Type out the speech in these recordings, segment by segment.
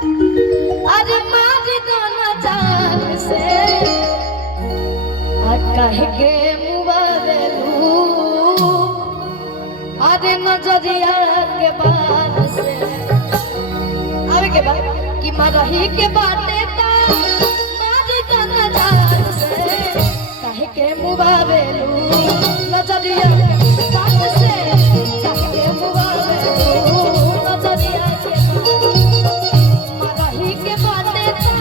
अरे मार दो न जान से कह के मुबारलू अरे नजरिया के बात से आवे के बाद कि मरही के बाटे ता मार दो न जान से कह के मुबारलू नजरिया के बात से कह के मुबारलू नजरिया के मरही के बाटे ता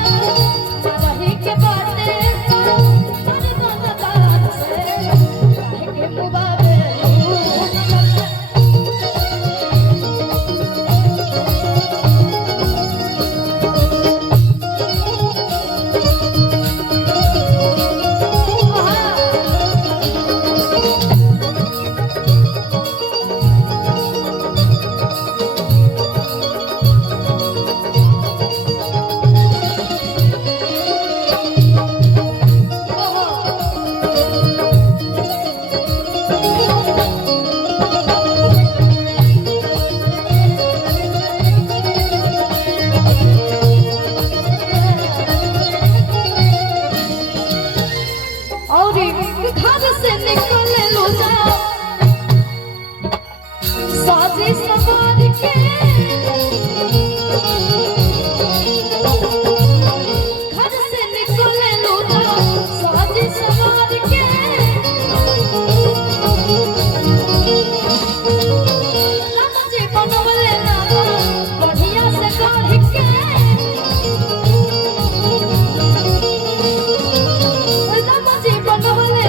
मरही के बाटे ता मार दो न जान से कह के मुबारलू घर से निकले लो जाओ साजे सवार के घर से निकले लो जाओ साजे सवार के रामजी बनवले ना बढ़िया से गढ़ के रामजी बनवले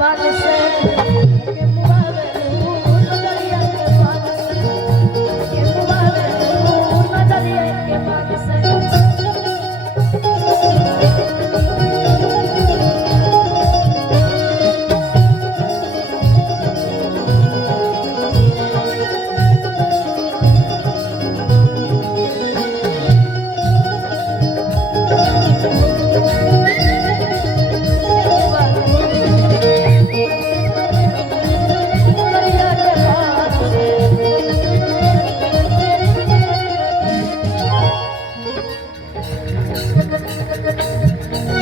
बाग से के मुबारलू नजरिया के बाग से के मुबारलू नजरिया के बाग से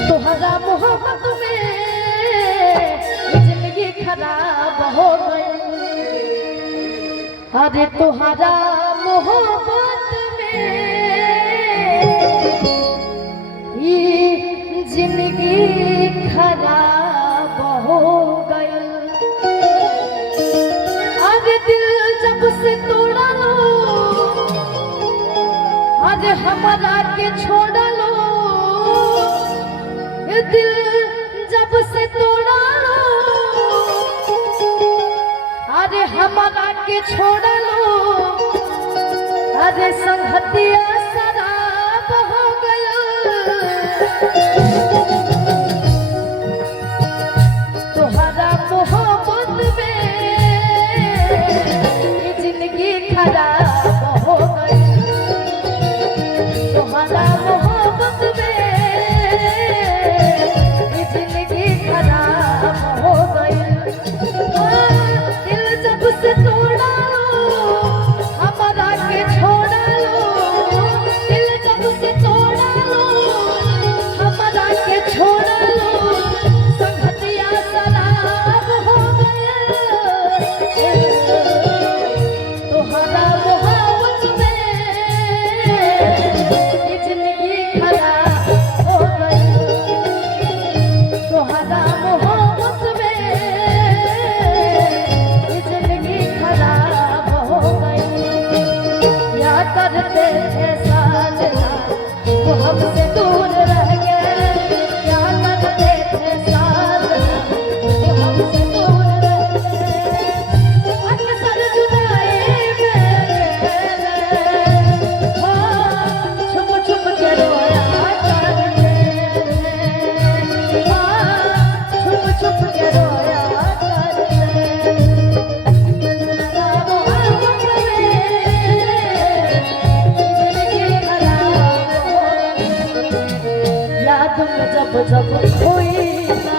मोहब्बत में जिंदगी खराब हो गई अरे तुम्हारा मोहब्बत में जिंदगी खराब हो गई अरे दिल जब से तोड़ा लो अरे हमारा के छोड़ा लो दिल जब से तोड़ा अरे हमारा के छोड़ा लो अरे संगतिया शराब हो गया तुम्हारा मोहब्बत में जिंदगी खराब हो गई तुम्हारा मोहब्बत में जिंदगी खराब हो गई दिल जब से तोड़ा लो हमारा के छोड़ा लो में जब जब होई ना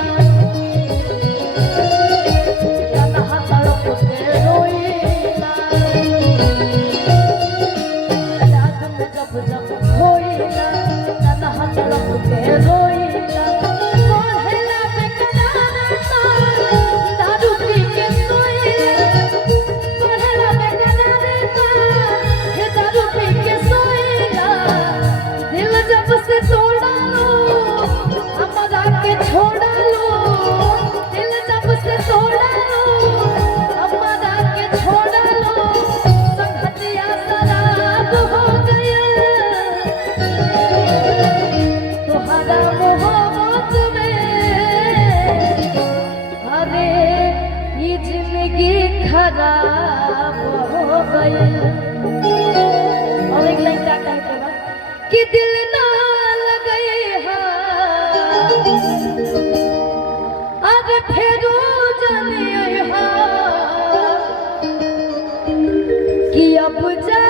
तन्हा तड़प के रोई ना याद में जब जब होई ना तन्हा तड़प के रोई ना पढ़ेला बेकरार ता दारू पी के सोई पढ़ेला बेकरार ता ये दारू पी के सोई ना दिल जब से तोड़ा लो हमारा के छोड़ा लो दिल जब से तोड़ा लो हमारा के छोड़ा लो संगतिया शराब हो गया तुम्हारा मोहब्बत में अरे ये जिंदगी खराब हो गई। और एक लाइन क्या कहते हैं कि दिल ना लगे अरे फेरू जाने कि अब जा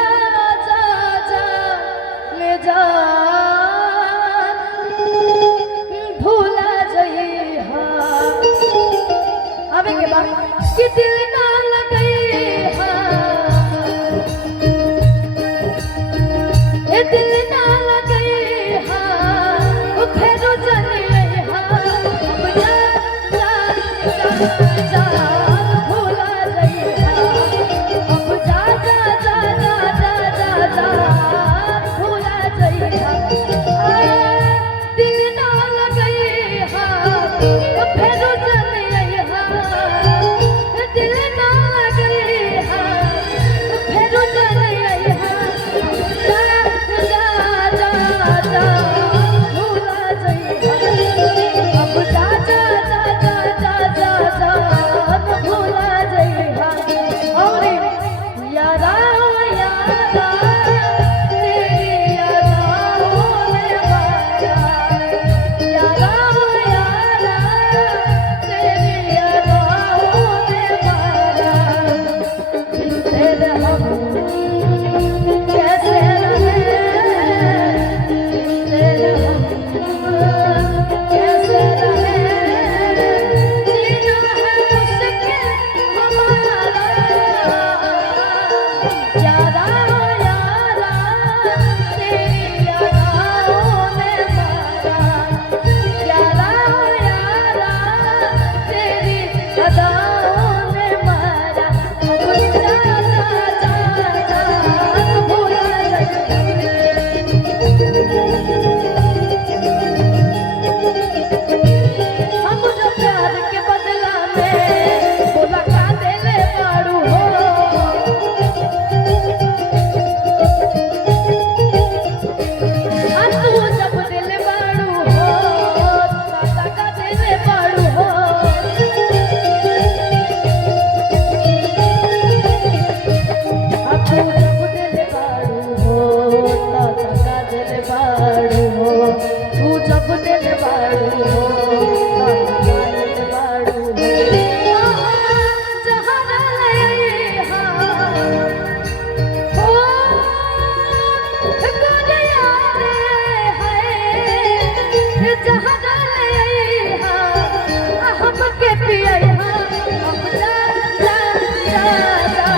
जा जा ले जा भूला जइहा अबे के बाद कि दिल ना लगे ए दिल ना लगे फेरो जाने अब जा जा जा भूला जइहा अब जा जा जा जा जा जा भूला जइहा दिल ना लगे फेरो जाने दिल ना लगे फेरो जाने जा जा जा जा भूला जइहा अब जा जा जा जा जा जा जा भूला जइहा। और यारा यारा तेरी यादा होने वाला यारा यारा तेरी यादा होने वाला मिलते रहो कैसे रहे मिलते रहो कैसे रहे जीना है मुश्किल हमारा यारा यारा तेरी यादाओं में मारा यारा यारा तेरी यादाओं में मारा अब जा जा जा जा भूला हम जो प्यार के बदला में बोला का देले बाड़ू हो तू जब दिल बाड़ू हो काका का देले बाड़ू हो तू जब दिल बाड़ू हो काका का दिल बाड़ू हो तू जब दिल बाड़ू हो काका का दिल बाड़ू हो जहाँ ले हो गोरिया रे है जहाँ ले हमके पिया अब जा जा जा जा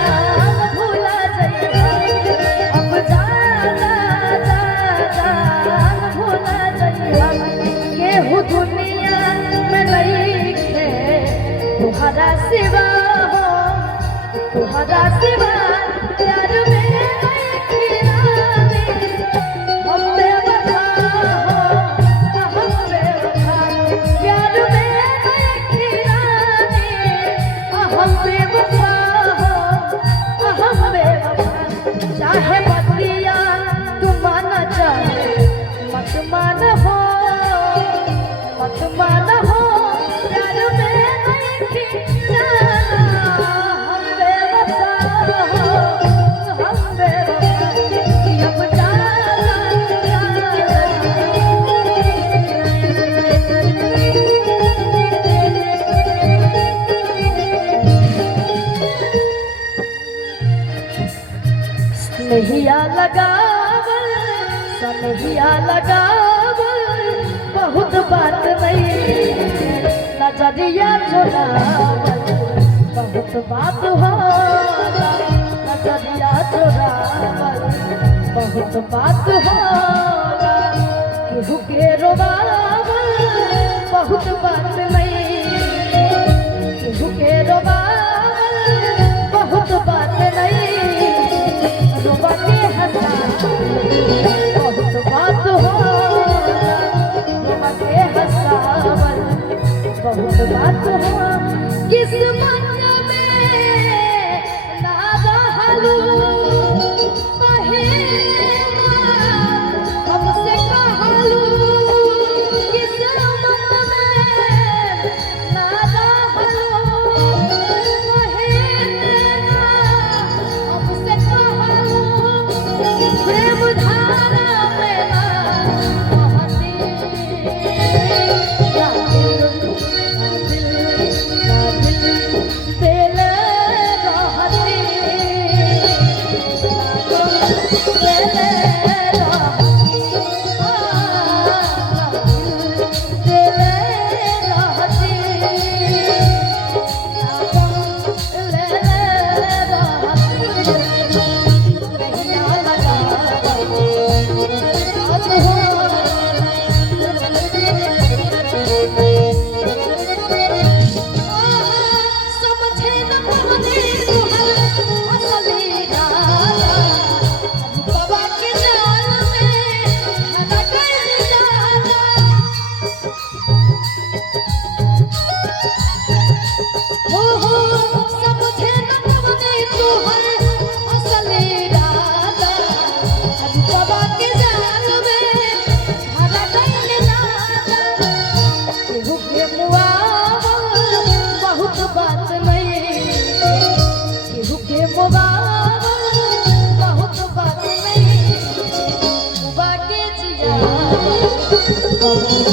भूला जइहा अब जा जा जा जा भूला जइहा केहू दुनिया में लइके तुहरा सिवा हो तुहरा सिवा प्यार में नहीं रानी हम बेवफा हो हम बेवफा प्यार में नहीं रानी हम बेवफा हो हम बेवफा चाहे बतिया तू माना चाहे मत मान हो मत मान हो प्यार में नहीं जाना हम बेवफा हो हम बेवफा अब जा जा सनहिया लगावल बहुत बात नहीं, नजरिया चुरावल बहुत बात होला, नजरिया चुरावल बहुत बात होला, केहू के रोवावल बहुत बात नहीं, केहू के रोवावल बहुत बात नहीं, रोवा के हंसा बहुत बात होला, रोवा के हंसावल बहुत बात होला। किस्मत में ना रहलू पहेला हमसे कहलू, किस्मत में ना रहलू पहेला हमसे कहलू, प्रेम धारा में ना बहती, ना दिल दिल रहती, बहुत